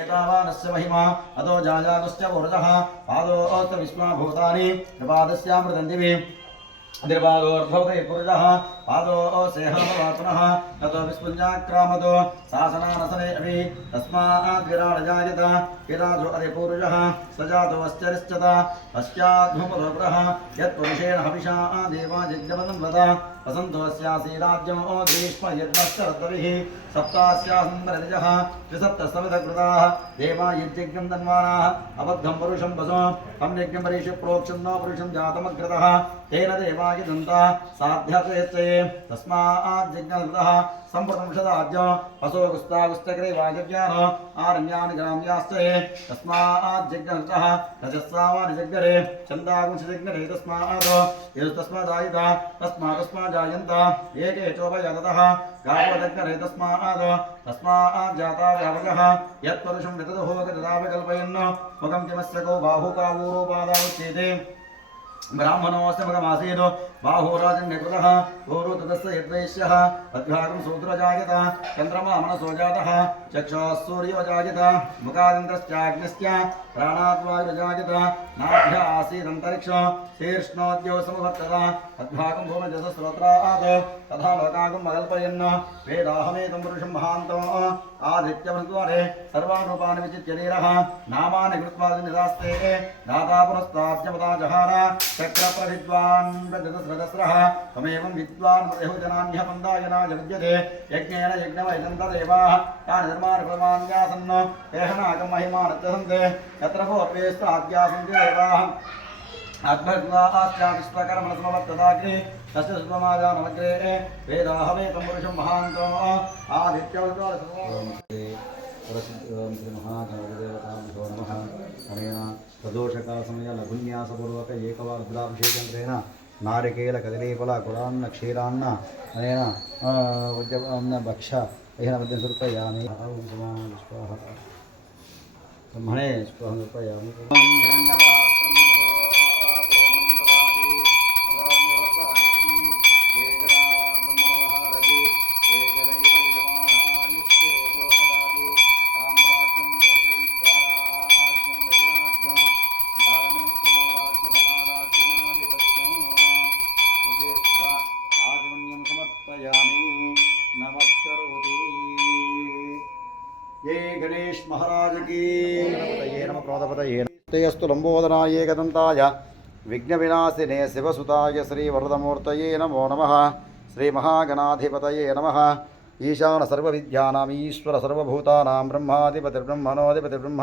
एतावानस्य महिमा अतो जाजातश्च वोरजः पादोऽस्त विश्वाभूतानि पादस्यामृतन्दिवि निर्वादोर्भवते पुरुषः पादो सेहामवात्मनः ततो विस्पुञ्जाक्रामतो शासनानसने अभि तस्माद् विराडजायत विराजो अधिपूरुषः स जातो अश्चरिश्चत पश्चाद्धूपधोपुरः यत्पुरुषेण हविषा देवा यज्ञपदं वद वसन्तो अस्यासीराज्यं ग्रीष्म यज्ञश्चरद्भिः सप्तास्यासंवरजः त्रिसप्तसमिधकृताः देवा यज्ञं धन्वानाः अबद्धं पुरुषं वसो तं यज्ञं परीक्ष्य प्रोक्षं न पुरुषं जातमग्रतः तेन देवाय दन्ता साध्यते तस्मात् यज्ञकृतः संप्रतं शताज्ञ पशो गुस्तागुस्तग्रे वाजव्यान आरण्यानि ग्राम्यास्ते तस्मात् यज्ञकृतः रजस्सावानि जग्गरे छन्दागुंसजग्गरे तस्मादायिता तस्मात् जायन्त एके चोपयततः गावजग्गरे तस्मात् जाता गावजः यत्पुरुषं विदधो गतदावकल्पयन् मुखं किमस्य को बाहुकावूरोपादावच्येते ब्राह्मणोऽस्य मुखमासीत् बाहुराजन्यकृतः पूर्व तदस्य यद्वैश्यः अद्भागं शूद्रो जायत चन्द्रमा मनसो जातः चक्षुः सूर्यो जायत मुखादिन्द्रश्चाग्निश्च प्राणाद्वायुर्जायत नाभ्य आसीदन्तरिक्षो शीर्ष्णोद्यो समवर्तत अद्भागं भूमजसस्रोत्रात् तथा लोकागं अकल्पयन् वेदाहमेतं पुरुषं महान्तो आदित्यवृद्वारे सर्वान् रूपाणि विचित्य नीरः नामानि कृत्वा निदास्ते दाता पुरस्ताद्यपदा जहार चक्रप्रविद्वान् प्रजतस्रजस्रः तमेवं विद्वान् मृदहुजनान्यः पन्दायनाय विद्यते यज्ञेन यज्ञमयजन्त देवाः तानि धर्माणि प्रमाण्यासन् तेहनाकं महिमानत्यसन्ते यत्र पूर्वेस्ताद्यासन्ति देवाः आत्मविश्वास्याविश्वकर्मणसमवर्तदाग्नि तस्य सुतमाजानमग्रे वेदाहमेतं पुरुषं महान्तो आदित्यवृत्वारश्रीमहागणदेवताभ्यो नमः अनेन प्रदोषकालसमयलघुन्यासपूर्वक एकवारद्राभिषेकन्त्रेण नारिकेलकदलीफलकुलान्न क्षीरान्न अनेन भक्ष अनेन मध्यं समर्पयामि ब्रह्मणे समर्पयामि गणेश महाराज की नमः क्रोधपतये तेस्तु लंबोदराय एकदंताय विघ्नविनाशिने शिवसुताय श्रीवरदमूर्तये नमो नमः श्री महागणाधिपतये नमः ईशान सर्वविद्यानां ईश्वर सर्वभूतानां ब्रह्माधिपतिर्ब्रह्मणोऽधिपतिर्ब्रह्म